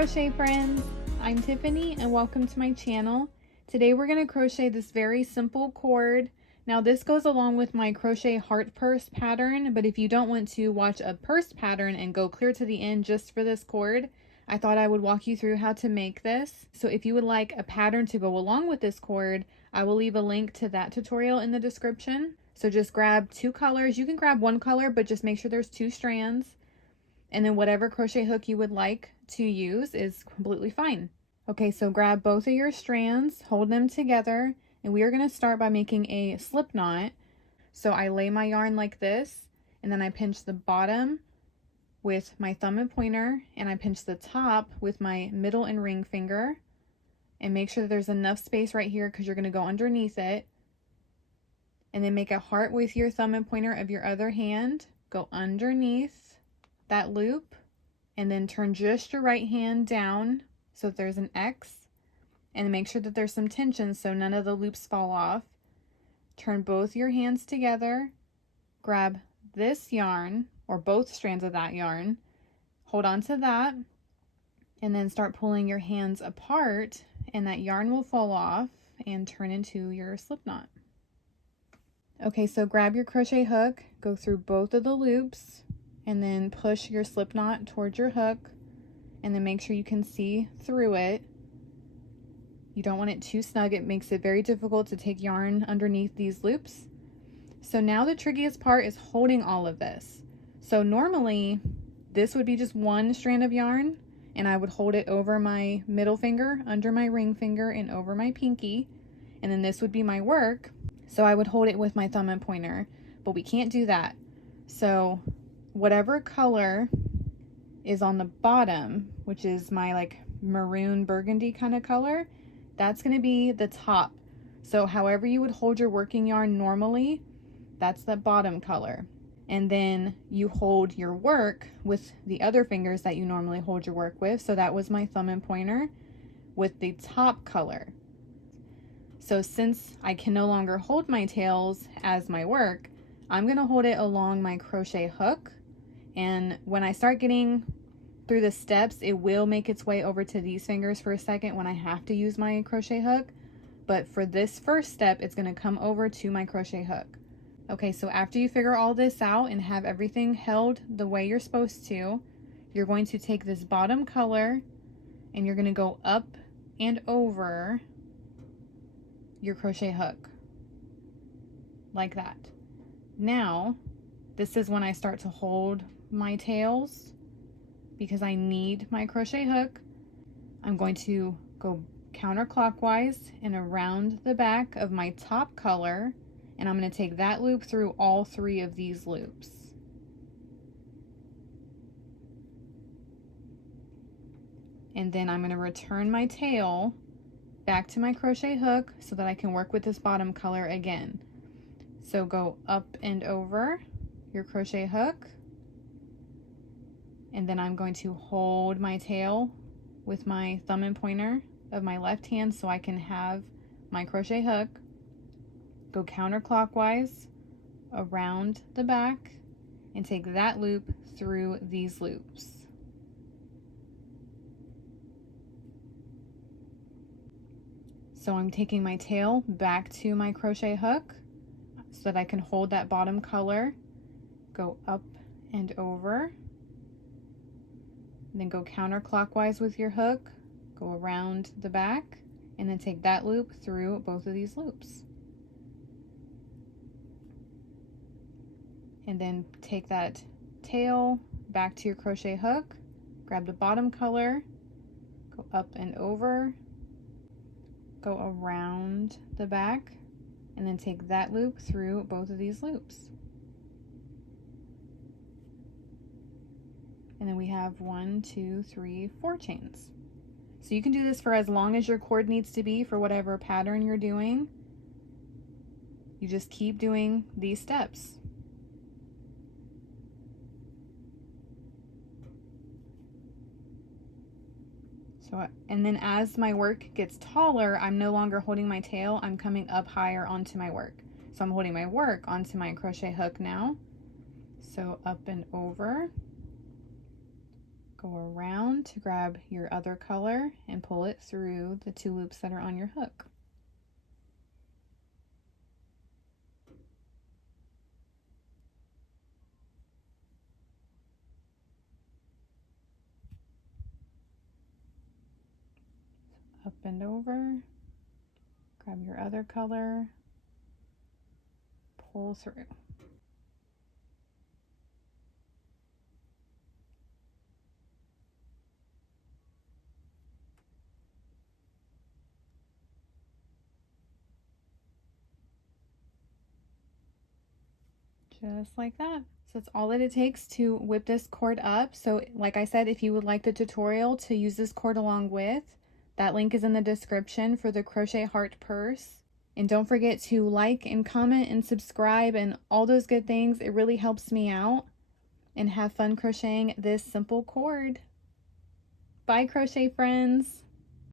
crochet friends, I'm Tiffany and welcome to my channel. Today we're going to crochet this very simple cord. Now this goes along with my crochet heart purse pattern, but if you don't want to watch a purse pattern and go clear to the end just for this cord, I thought I would walk you through how to make this. So if you would like a pattern to go along with this cord, I will leave a link to that tutorial in the description. So just grab two colors. You can grab one color, but just make sure there's two strands. And then whatever crochet hook you would like to use is completely fine. Okay, so grab both of your strands, hold them together, and we are going to start by making a slip knot. So I lay my yarn like this, and then I pinch the bottom with my thumb and pointer, and I pinch the top with my middle and ring finger, and make sure that there's enough space right here because you're going to go underneath it. And then make a heart with your thumb and pointer of your other hand, go underneath that loop, and then turn just your right hand down so that there's an X, and make sure that there's some tension so none of the loops fall off. Turn both your hands together, grab this yarn or both strands of that yarn, hold on to that, and then start pulling your hands apart, and that yarn will fall off and turn into your slip knot. Okay, so grab your crochet hook, go through both of the loops, and then push your slip knot towards your hook, and then make sure you can see through it. You don't want it too snug. It makes it very difficult to take yarn underneath these loops. So now the trickiest part is holding all of this. So normally this would be just one strand of yarn, and I would hold it over my middle finger, under my ring finger, and over my pinky, and then this would be my work. So I would hold it with my thumb and pointer, but we can't do that. So whatever color is on the bottom, which is my like maroon burgundy kind of color, that's going to be the top. So however you would hold your working yarn normally, that's the bottom color. And then you hold your work with the other fingers that you normally hold your work with. So that was my thumb and pointer with the top color. So since I can no longer hold my tails as my work, I'm going to hold it along my crochet hook. And when I start getting through the steps, it will make its way over to these fingers for a second when I have to use my crochet hook. But for this first step, it's going to come over to my crochet hook. Okay, so after you figure all this out and have everything held the way you're supposed to, you're going to take this bottom color and you're going to go up and over your crochet hook like that. Now, this is when I start to hold my tails because I need my crochet hook. I'm going to go counterclockwise and around the back of my top color, and I'm going to take that loop through all three of these loops. And then I'm going to return my tail back to my crochet hook so that I can work with this bottom color again. So go up and over your crochet hook, and then I'm going to hold my tail with my thumb and pointer of my left hand so I can have my crochet hook. Go counterclockwise around the back and take that loop through these loops. So I'm taking my tail back to my crochet hook so that I can hold that bottom color, go up and over, and then go counterclockwise with your hook, go around the back, and then take that loop through both of these loops. And then take that tail back to your crochet hook, grab the bottom color, go up and over, go around the back, and then take that loop through both of these loops. And then we have 1, 2, 3, 4 chains. So you can do this for as long as your cord needs to be for whatever pattern you're doing. You just keep doing these steps. So, and then as my work gets taller, I'm no longer holding my tail, I'm coming up higher onto my work. So I'm holding my work onto my crochet hook now. So up and over, Go around to grab your other color and pull it through the 2 loops that are on your hook. Up and over, grab your other color, pull through. Just like that. So that's all that it takes to whip this cord up. So like I said, if you would like the tutorial to use this cord along with, that link is in the description for the crochet heart purse. And don't forget to like and comment and subscribe and all those good things. It really helps me out. And have fun crocheting this simple cord. Bye, crochet friends.